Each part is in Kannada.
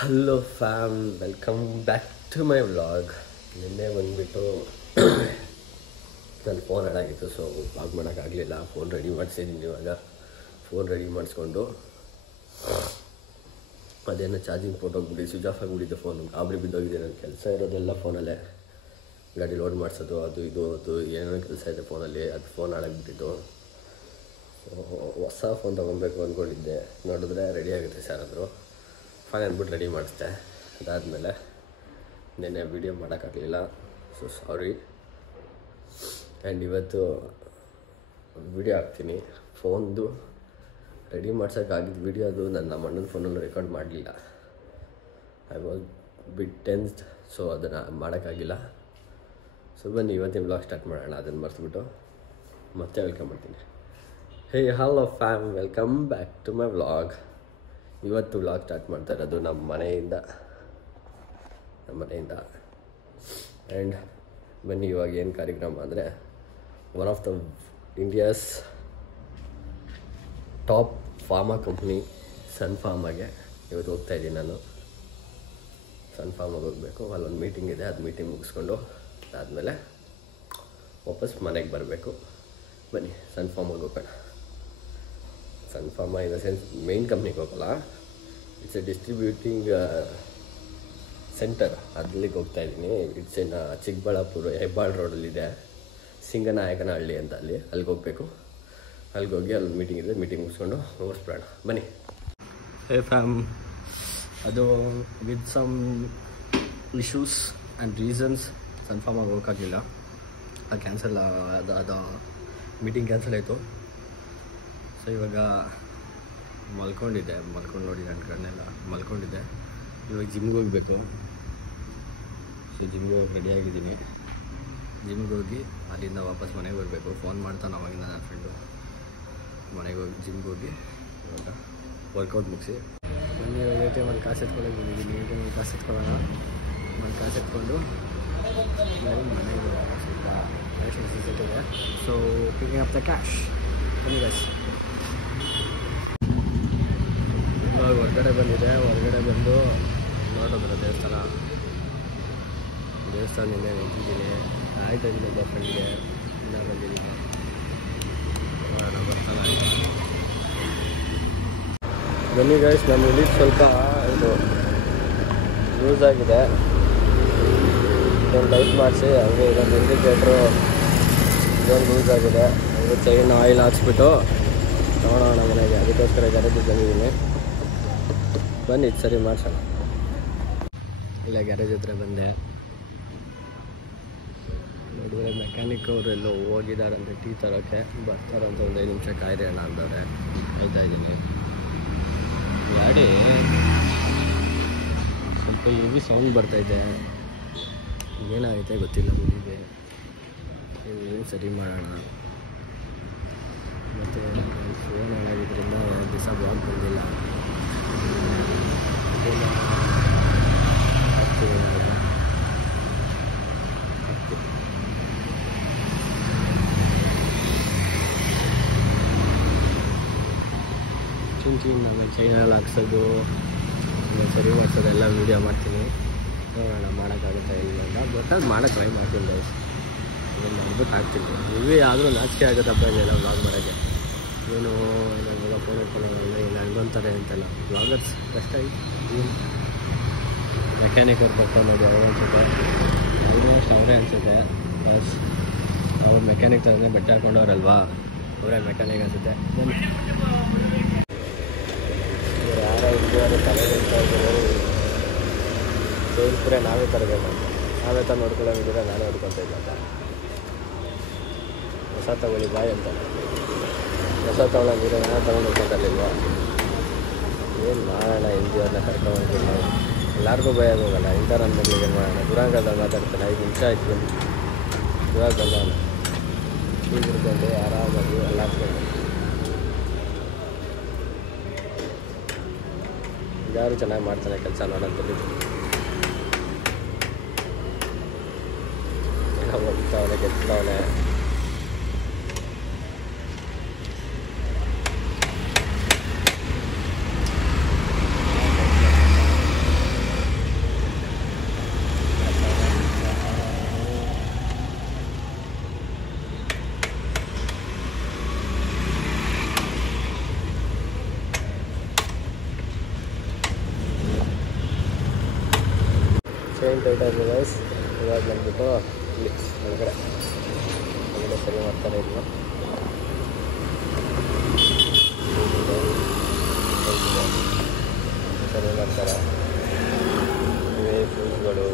Hello fam, welcome back to my vlog. ನಿನ್ನೆ ಬಂದುಬಿಟ್ಟು ನನ್ನ ಫೋನ್ ಹಾಳಾಗಿತ್ತು, ಸೊ ವ್ಲಾಗ್ ಮಾಡೋಕ್ಕಾಗಲಿಲ್ಲ. ಫೋನ್ ರೆಡಿ ಮಾಡಿಸಿದ್ದೀನಿ. ಇವಾಗ ಫೋನ್ ರೆಡಿ ಮಾಡಿಸ್ಕೊಂಡು ಅದೇನೋ ಚಾರ್ಜಿಂಗ್ ಹೋಗ್ಬಿಟ್ಟು ಸ್ವಿಚ್ ಆಫ್ ಆಗಿಬಿಟ್ಟಿದ್ದು. ಫೋನ್ ಗಾಬರಿ ಬಿದ್ದೋಗಿದೆ. ನನ್ನ ಕೆಲಸ ಇರೋದೆಲ್ಲ ಫೋನಲ್ಲೇ, ಗಾಡಿ ಲೋಡ್ ಮಾಡಿಸೋದು, ಅದು ಏನೇನೋ ಕೆಲಸ ಇದೆ ಫೋನಲ್ಲಿ. ಅದು ಫೋನ್ ಹಾಳಾಗಿಬಿಟ್ಟಿದ್ದು. ಸೊ ಹೊಸ ಫೋನ್ ತೊಗೊಬೇಕು ಅಂದ್ಕೊಂಡಿದ್ದೆ. ನೋಡಿದ್ರೆ ರೆಡಿ ಆಗುತ್ತೆ ಸರ್ ಅಂದರು. ಫೈನ್ ಅಂದ್ಬಿಟ್ಟು ರೆಡಿ ಮಾಡಿಸ್ದೆ. ಅದಾದಮೇಲೆ ನಿನ್ನೆ ವೀಡಿಯೋ ಮಾಡೋಕ್ಕಾಗಲಿಲ್ಲ, ಸೊ ಸಾರಿ. ಆ್ಯಂಡ್ ಇವತ್ತು ವೀಡಿಯೋ ಹಾಕ್ತೀನಿ. ಫೋನ್ದು ರೆಡಿ ಮಾಡ್ಸೋಕ್ಕಾಗಿದ್ದು ವೀಡಿಯೋ ಅದು ನಮ್ಮ ಅಣ್ಣನ ಫೋನಲ್ಲೂ ರೆಕಾರ್ಡ್ ಮಾಡಲಿಲ್ಲ. I was bit tensed, so ಅದನ್ನು ಮಾಡೋಕ್ಕಾಗಿಲ್ಲ. ಸೊ ಬನ್ನಿ ಇವತ್ತಿನ ವ್ಲಾಗ್ ಸ್ಟಾರ್ಟ್ ಮಾಡೋಣ. ಅದನ್ನು ಮರೆತುಬಿಟ್ಟು ಮತ್ತೆ ವೆಲ್ಕಮ್ ಮಾಡ್ತೀನಿ. Hey hello fam, welcome back to my vlog. ಇವತ್ತು ವ್ಲಾಗ್ ಸ್ಟಾರ್ಟ್ ಮಾಡ್ತಾ ಇರೋದು ನಮ್ಮ ಮನೆಯಿಂದ. ಆ್ಯಂಡ್ ಬನ್ನಿ ಇವಾಗ ಏನು ಕಾರ್ಯಕ್ರಮ ಅಂದರೆ, one of the India's top pharma company Sun ಫಾರ್ಮಾಗೆ ಇವತ್ತು ಹೋಗ್ತಾಯಿದ್ದೀನಿ ನಾನು. ಸನ್ ಫಾರ್ಮಾಗೆ ಹೋಗಬೇಕು. ಅಲ್ಲೊಂದು ಮೀಟಿಂಗ್ ಇದೆ. ಅದು ಮೀಟಿಂಗ್ ಮುಗಿಸ್ಕೊಂಡು ಅದಾದಮೇಲೆ ವಾಪಸ್ ಮನೆಗೆ ಬರಬೇಕು. ಬನ್ನಿ ಸನ್ ಫಾರ್ಮಾಗೆ ಹೋಗೋಣ. Sun Pharma in the sense main ಕಂಪ್ನಿಗೆ ಹೋಗಲ್ಲ, ಇಟ್ಸ್ ಎ ಡಿಸ್ಟ್ರಿಬ್ಯೂಟಿಂಗ್ ಸೆಂಟರ್. ಅಲ್ಲಿಗೆ ಹೋಗ್ತಾಯಿದ್ದೀನಿ. ಇಟ್ಸ್ ಇನ್ ಚಿಕ್ಕಬಳ್ಳಾಪುರ ಹೆಬ್ಬಾಳ್ ರೋಡಲ್ಲಿದೆ, ಸಿಂಗನಾಯಕನಹಳ್ಳಿ ಅಂತ. ಅಲ್ಲಿಗೆ ಹೋಗಬೇಕು. ಅಲ್ಲಿಗೆ ಹೋಗಿ ಅಲ್ಲಿ ಮೀಟಿಂಗ್ ಇದೆ. ಮೀಟಿಂಗ್ ಮುಗಿಸ್ಕೊಂಡು ಹೋಗಿಸ್ಬಿಡೋಣ ಬನ್ನಿ. ಹೇ ಫ್ಯಾಮ್, ಅದು with some issues and reasons Sun ಫಾರ್ಮಾಗಿ ಹೋಗೋಕ್ಕಾಗಲಿಲ್ಲ. ಅದು ಕ್ಯಾನ್ಸಲ್, ಅದು ಮೀಟಿಂಗ್ ಕ್ಯಾನ್ಸಲ್ ಆಯಿತು. ಸೊ ಇವಾಗ ಮಲ್ಕೊಂಡು ನೋಡಿ ನನ್ನ ಕಣ್ಣೆಲ್ಲ ಮಲ್ಕೊಂಡಿದ್ದೆ. ಇವಾಗ ಜಿಮ್ಗೆ ಹೋಗಬೇಕು. ಸೊ ಜಿಮ್ಗೆ ಹೋಗಿ ರೆಡಿಯಾಗಿದ್ದೀನಿ. ಜಿಮ್ಗೆ ಹೋಗಿ ಅಲ್ಲಿಂದ ವಾಪಸ್ ಮನೆಗೆ ಬರಬೇಕು. ಫೋನ್ ಮಾಡ್ತಾನೆ ಅವಾಗಿಂದ ನನ್ನ ಫ್ರೆಂಡು. ಮನೆಗೆ ಹೋಗಿ ಜಿಮ್ಗೆ ಹೋಗಿ ಇವಾಗ ವರ್ಕೌಟ್ ಮುಗಿಸಿ ಬನ್ನಿ. ATM ಕಾಸು ಎತ್ಕೊಳ್ಳೋಕೆ ಬಂದಿದ್ದೀನಿ. ATM ಕಾಸು ಎತ್ಕೊಳ್ಳೋಣ. ಕಾಸು ಎತ್ಕೊಂಡು ಮನೆಗೆ ಸ್ವಲ್ಪ ಎಲೆಕ್ಷನ್ ಸಿಗ್ತಿದೆ. So picking up the cash. ಬನ್ನಿ ಗೈಸ್. ಇವಾಗ ಹೊರಗಡೆ ಬಂದು ನೋಡೋದ್ರ ದೇವಸ್ಥಾನ ಇಲ್ಲೇ ನಿಂತಿದ್ದೀನಿ. ಆಯ್ತು ಇಲ್ಲಿದ್ದ ಫ್ರೆಂಡ್ಗೆ ಇನ್ನೂ ಬಂದಿಲ್ಲ. ಬರ್ತಾನೆ. ಬನ್ನಿ ಗೈಸ್, ನಮ್ಮ ಇಲ್ಲಿಗೆ ಸ್ವಲ್ಪ ಇದು ಲೂಸ್ ಆಗಿದೆ. ಇದೊಂದು ಲೈಟ್ ಮಾಡಿಸಿ. ಹಂಗೆ ಇದೊಂದು ಇಂಡಿಕೇಟ್ರು ಇದೊಂದು ಲೂಸ್ ಆಗಿದೆ. ಹಂಗೆ ಚೈನ್ ಆಯಿಲ್ ಹಾಕ್ಸ್ಬಿಟ್ಟು ತೊಗೊಳೋಣ ಮನೆಗೆ. ಅದಕ್ಕೋಸ್ಕರ ಗ್ಯಾರೇಜಿಗೆ ಬಂದಿದ್ದೀನಿ. ಬನ್ನಿ ಇದು ಸರಿ ಮಾಡ್ಸೋಣ. ಇಲ್ಲ ಗ್ಯಾರೇಜ್ ಹತ್ರ ಬಂದೆ. ನೋಡಿದ್ರೆ ಮೆಕ್ಯಾನಿಕ್ ಅವರೆಲ್ಲೋ ಹೋಗಿದ್ದಾರಂತೆ ಟೀ ತರೋಕ್ಕೆ. ಬರ್ತಾರಂತ ಒಂದು 5 ನಿಮಿಷ ಕಾಯ್ದೆ ಅಂದವ್ರೆ. ಕಾಯ್ತಾ ಇದ್ದೀನಿ. ಗಾಡಿ ಸ್ವಲ್ಪ ಹೆವಿ ಸೌಂಡ್ ಬರ್ತಾಯಿದೆ. ಏನಾಗೈತೆ ಗೊತ್ತಿಲ್ಲ. ಮುಂದೆ ಏನು ಸರಿ ಮಾಡೋಣ. ಮತ್ತು ಫೋನ್ ಹಾಳಾಗಿದ್ದರಿಂದ 2 ದಿವಸ ಬ್ಲಾಗ್ ಬಂದಿಲ್ಲ. ಚಿನ್ನ ಚೈನಲ್ಲಿ ಹಾಕ್ಸೋದು, ಸರಿ ಮಾಡಿಸೋದು ಎಲ್ಲ ವೀಡಿಯೋ ಮಾಡ್ತೀನಿ. ನೋಡೋಣ ಮಾಡೋಕ್ಕಾಗುತ್ತಾ ಇಲ್ಲ ಅಂತ. ಬಟ್ ಅದು ಮಾಡೋಕ್ಕೆ ಟ್ರೈ ಮಾಡ್ತೀನಿ ಗೈಸ್. ಇದನ್ನು ಮಾಡ್ಬಿಟ್ಟು ಹಾಕ್ತೀನಿ. ಇವೇ ಆದರೂ ನಾಚಿಕೆ ಆಗುತ್ತಪ್ಪ ಇದೆಲ್ಲ ವ್ಲಾಗ್ ಮಾಡೋಕ್ಕೆ. ಏನು ನಮ್ಮೆಲ್ಲ ಫೋನ್ ಇಟ್ಕೊಳ್ಳೋಲ್ಲ, ಇಲ್ಲ ಅನ್ಕೊಂತಾರೆ ಅಂತೆಲ್ಲ. ವ್ಲಾಗರ್ಸ್ ಕಷ್ಟ ಆಯ್ತು. ಮೆಕ್ಯಾನಿಕ್ ಅವ್ರು ಬರ್ತಾರೆ ನೋಡಿ, ಅವರೇ ಅನಿಸುತ್ತೆ. ಆಲ್ಮೋಸ್ಟ್ ಅವರೇ ಅನಿಸುತ್ತೆ. ಬಸ್ ಅವ್ರು ಮೆಕ್ಯಾನಿಕ್ ಥರನೇ ಬಟ್ಟೆ ಹಾಕೊಂಡವ್ರಲ್ವಾ, ಅವರೇ ಮೆಕ್ಯಾನಿಕ್ ಅನಿಸುತ್ತೆ. ಯಾರೋ ಇದ್ದಾರೆ ತಲೆ ತೋರಿಸ್ರೆ ನಾವೇ ತರಬೇಕಂತ. ನಾವೇ ತಂದು ನೋಡ್ಕೊಳ್ಳೋಂಗಿದ್ರೆ ನಾನೇ ಹೊಡ್ಕೊತ ಇದ್ದಂತ. ಹೊಸ ತಗೊಳ್ಳಿ ಬಾಯ್ ಅಂತ. ಹೊಸ ತಗೊಳ್ಳೋಂಗಿದ್ರೆ ನಾನೇ ತಗೊಂಡು ನೋಡ್ಕೊತಾರಿಲ್ವಾ. ಏನು ಮಾಡೋಣ, ಅವ್ರನ್ನ ಕರ್ಕೊಂಡ್ಬಂದಿಲ್ಲ ನಾವು. ಎಲ್ಲರಿಗೂ ಭಯ ಹೋಗಲ್ಲ. ಇಂಥ ನನ್ನ ಮಗಳಿಗೆ ಏನು ಮಾಡೋಣ. ಗುರಾಂಗದಲ್ಲಿ ಮಾತಾಡ್ತಾನೆ. 5 ನಿಮಿಷ ಆಯ್ತು ಬಂದು. ಇವಾಗ ಬಂದವನು ಟೀ ಕುಡ್ಕೊಂಡು ಆರಾಮಾಗಿ ಎಲ್ಲ ಹಾಕ್ಕೊಂಡು. ಯಾರು ಚೆನ್ನಾಗಿ ಮಾಡ್ತಾನೆ ಕೆಲಸ ನೋಡೋಂಥದ್ದು. ಹೋಗ್ತಾವನೆ ಗೆತ್ತವನೆ. ಚೈನ್ ಟೈಟ್ ಆಗಿದೆ ಗೈಸ್. ಇವಾಗ ಬಂದ್ಬಿಟ್ಟು ಇಲ್ಲಿ ಒಳಗಡೆ ಸರಿ ಮಾಡ್ತಾರೆ ಇಲ್ಲ ಸರಿ ಮಾಡ್ತಾರೆ. ಇವೇ ಫ್ಯೂಸ್ಗಳು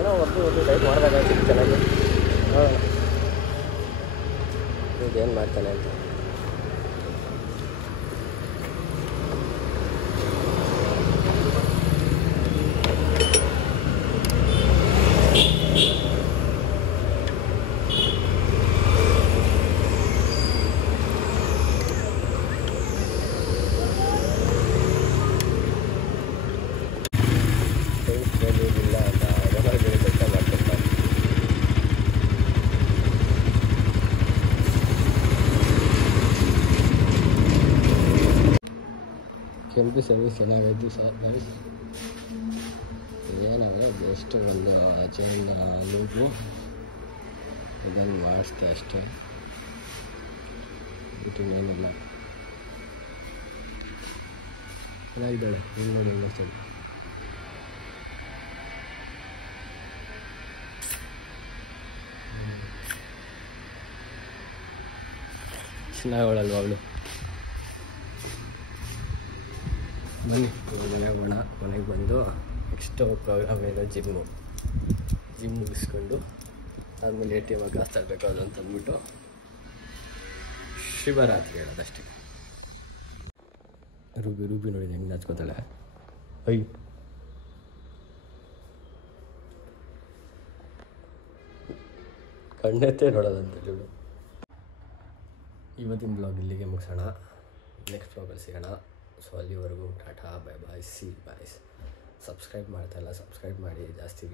ಏನೋ ಒಂದು ಟೈಪ್ ಮಾಡಿದಾಗ ಚೆನ್ನಾಗಿ ನೋಡೋಣ ಇದೇನು ಮಾಡ್ತಾನೆ ಅಂತ. ಇಲ್ಲ ಅಂತ ಬೆಟ್ಟ ಮಾಡ್ಕೊತಾರೆ. ಕೆಂಪು ಸರ್ವಿಸ್ ಚೆನ್ನಾಗೈತಿ ಸರ್. ಏನಾದರೆ ಜಸ್ಟ್ ಒಂದು ಚೈನ್ ಲೂಪು ಇದನ್ನು ಮಾಡಿಸ್ದೆ ಅಷ್ಟೇ, ಬಿಟ್ಟು ಏನಿಲ್ಲ. ಚೆನ್ನಾಗಿದ್ದಾಳೆ ಹಿಂಗೆ ನೋಡಿ ಇನ್ನೊಂದ್ಸರಿ. ಚೆನ್ನಾಗವಳಲ್ವ ಅವಳು. ಬನ್ನಿ ಮನೆಗೆ ಹೋಗೋಣ. ಮನೆಗೆ ಬಂದು ನೆಕ್ಸ್ಟ್ ಪ್ರೋಗ್ರಾಮ್ ಏನೋ ಜಿಮ್ ಮುಗಿಸ್ಕೊಂಡು ಆದಮೇಲೆ ATM ಕಾಸು ತರಬೇಕು ಅದು ಅಂತ ಅಂದ್ಬಿಟ್ಟು ಶಿವರಾತ್ರಿ ಹೇಳೋದಷ್ಟೇ. ರೂಬಿ ನೋಡಿ ಹೆಂಗೆ ನಾಚ್ಕೋತಾಳೆ. ಕಣ್ಣೆತ್ತೇ ನೋಡೋದಂತ ಇವಳು. ಇವತ್ತಿನ ಬ್ಲಾಗ್ ಇಲ್ಲಿಗೆ ಮುಗಿಸೋಣ. ನೆಕ್ಸ್ಟ್ ಬ್ಲಾಗಲ್ಲಿ ಸಿಗೋಣ. ಸೊ ಅಲ್ಲಿವರೆಗೂ tata, bye bye, see boys. Subscribe ಮಾಡ್ತಾಯಿಲ್ಲ, ಸಬ್ಸ್ಕ್ರೈಬ್ ಮಾಡಿ. ಜಾಸ್ತಿ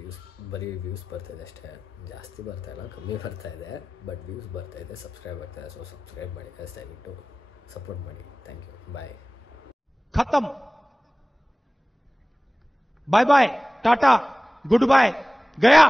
ಬರೀ ವ್ಯೂಸ್ ಬರ್ತಾಯಿದೆ ಅಷ್ಟೇ, ಜಾಸ್ತಿ ಬರ್ತಾಯಿಲ್ಲ, ಕಮ್ಮಿ ಬರ್ತಾಯಿದೆ, ಬಟ್ ವ್ಯೂಸ್ ಬರ್ತಾಯಿದೆ, ಸಬ್ಸ್ಕ್ರೈಬ್ ಆಗ್ತಾಯಿದೆ. ಸೊ ಸಬ್ಸ್ಕ್ರೈಬ್ ಮಾಡಿ, ದಯವಿಟ್ಟು ಸಪೋರ್ಟ್ ಮಾಡಿ. Thank you, bye. खत्म, bye bye, tata, goodbye, गया.